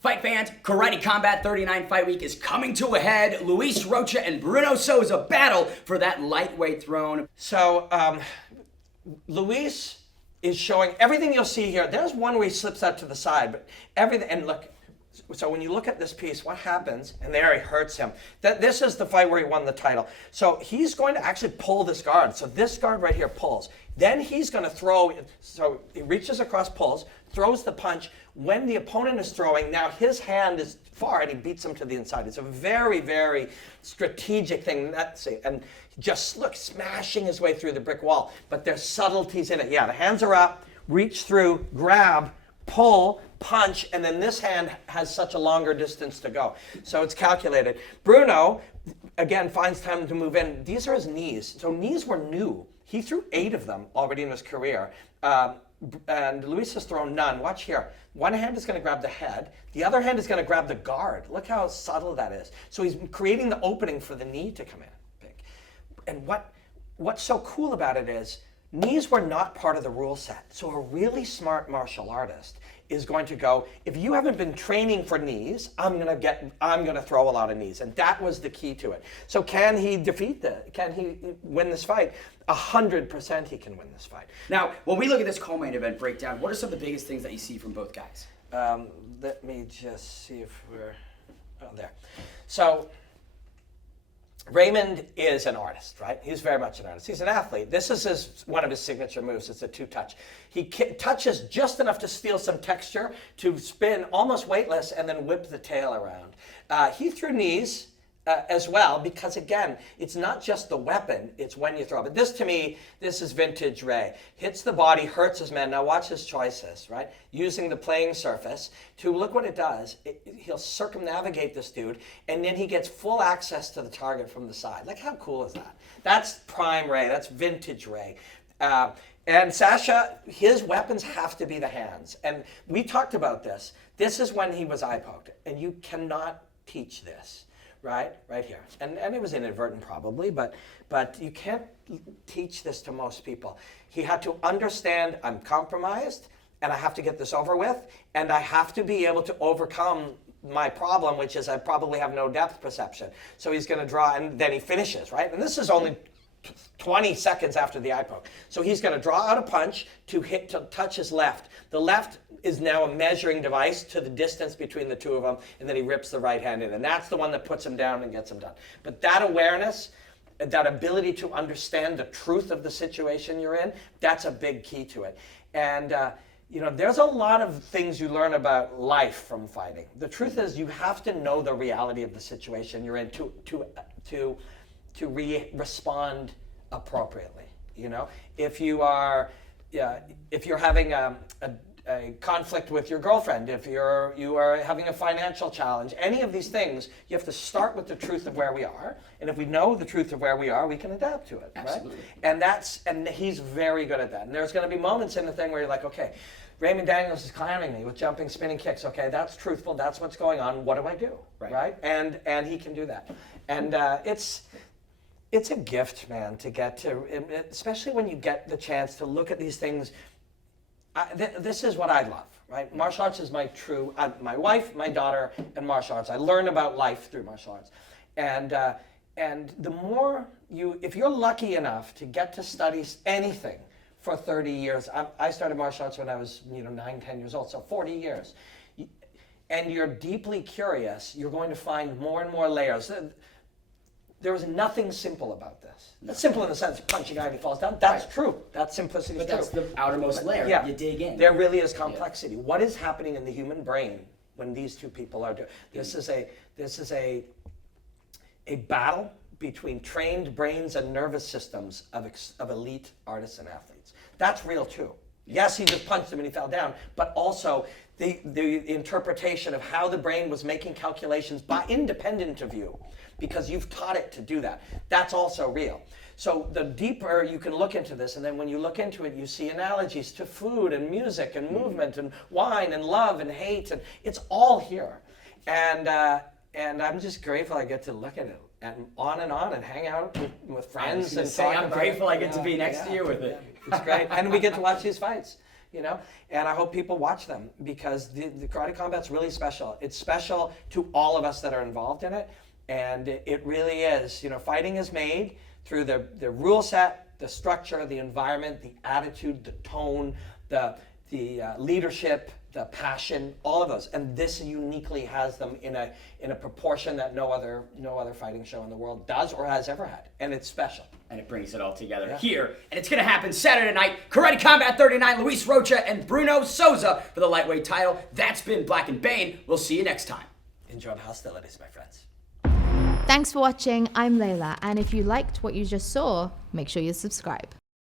Fight fans, Karate Combat 39 Fight Week is coming to a head. Luiz Rocha and Bruno Souza battle for that lightweight throne. So, Luiz is showing everything you'll see here. There's one where he slips out to the side, but everything, and look, so when you look at this piece, what happens, and there he hurts him. This is the fight where he won the title. So he's going to actually pull this guard. So this guard right here pulls. Then he's going to throw, so he reaches across, pulls, throws the punch. When the opponent is throwing, now his hand is far and he beats him to the inside. It's a very, very strategic thing. And just look, smashing his way through the brick wall. But there's subtleties in it. Yeah, the hands are up, reach through, grab, pull, punch, and then this hand has such a longer distance to go. So it's calculated. Bruno, again, finds time to move in. These are his knees. So knees were new. He threw 8 of them already in his career. And Luiz has thrown none. Watch here. One hand is going to grab the head. The other hand is going to grab the guard. Look how subtle that is. So he's creating the opening for the knee to come in. Big. And what's so cool about it is knees were not part of the rule set. So a really smart martial artist is going to go, if you haven't been training for knees, I'm gonna throw a lot of knees. And that was the key to it. So can he can he win this fight? 100% he can win this fight. Now, when we look at this co-main event breakdown, what are some of the biggest things that you see from both guys? Let me just see if we're, there. So, Raymond is an artist, right? He's very much an artist. He's an athlete. This is one of his signature moves. It's a 2-touch. He touches just enough to steal some texture, to spin almost weightless, and then whip the tail around. He threw knees as well, because again, it's not just the weapon, it's when you throw. But this, to me, this is vintage Ray. Hits the body, hurts his man. Now watch his choices, right? Using the playing surface to, look what it does. He'll circumnavigate this dude, and then he gets full access to the target from the side. Like, how cool is that? That's prime Ray. That's vintage Ray. And Sasha, his weapons have to be the hands. And we talked about this. This is when he was eye-poked, and you cannot teach this. Right here. And it was inadvertent probably, but you can't teach this to most people. He had to understand, I'm compromised, and I have to get this over with, and I have to be able to overcome my problem, which is I probably have no depth perception. So he's going to draw, and then he finishes, right? And this is only 20 seconds after the eye poke. So he's going to draw out a punch to touch his left. The left is now a measuring device to the distance between the two of them, and then he rips the right hand in. And that's the one that puts him down and gets him done. But that awareness, that ability to understand the truth of the situation you're in, that's a big key to it. And there's a lot of things you learn about life from fighting. The truth is, you have to know the reality of the situation you're in to respond appropriately. If you are, if you're having a conflict with your girlfriend, if you are having a financial challenge, any of these things, you have to start with the truth of where we are. And if we know the truth of where we are, we can adapt to it. Absolutely. Right? And he's very good at that. And there's going to be moments in the thing where you're like, okay, Raymond Daniels is clowning me with jumping, spinning kicks. Okay, that's truthful. That's what's going on. What do I do? Right? And he can do that. And it's a gift, man, to get to, especially when you get the chance to look at these things. This is what I love, right? Martial arts is my wife, my daughter, and martial arts. I learn about life through martial arts. And the more if you're lucky enough to get to study anything for 30 years, I started martial arts when I was 9, 10 years old, so 40 years. And you're deeply curious, you're going to find more and more layers. There is nothing simple about this. No. It's simple in the sense of punching a guy and he falls down. That's true. That simplicity is true. But that's the outermost layer. Yeah. You dig in. There really is complexity. Yeah. What is happening in the human brain when these two people are doing? This is a battle between trained brains and nervous systems of elite artists and athletes. That's real too. Yes, he just punched him and he fell down, but also the interpretation of how the brain was making calculations independent of you, because you've taught it to do that. That's also real. So the deeper you can look into this, and then when you look into it, you see analogies to food and music and movement and wine and love and hate, and it's all here. And I'm just grateful I get to look at it and hang out with friends. I'm grateful I get to be next to you with it. It's great. And we get to watch these fights. you know, and I hope people watch them because the karate combat's really special. It's special to all of us that are involved in it, and it really is. You know, fighting is made through the rule set, the structure, the environment, the attitude, the tone, the leadership, the passion, all of those, and this uniquely has them in a proportion that no other fighting show in the world does or has ever had, and it's special. And it brings it all together here, and it's going to happen Saturday night. Karate Combat 39, Luiz Rocha and Bruno Souza for the lightweight title. That's been Black and Bane. We'll see you next time. Enjoy the hostilities, my friends. Thanks for watching. I'm Layla, and if you liked what you just saw, make sure you subscribe.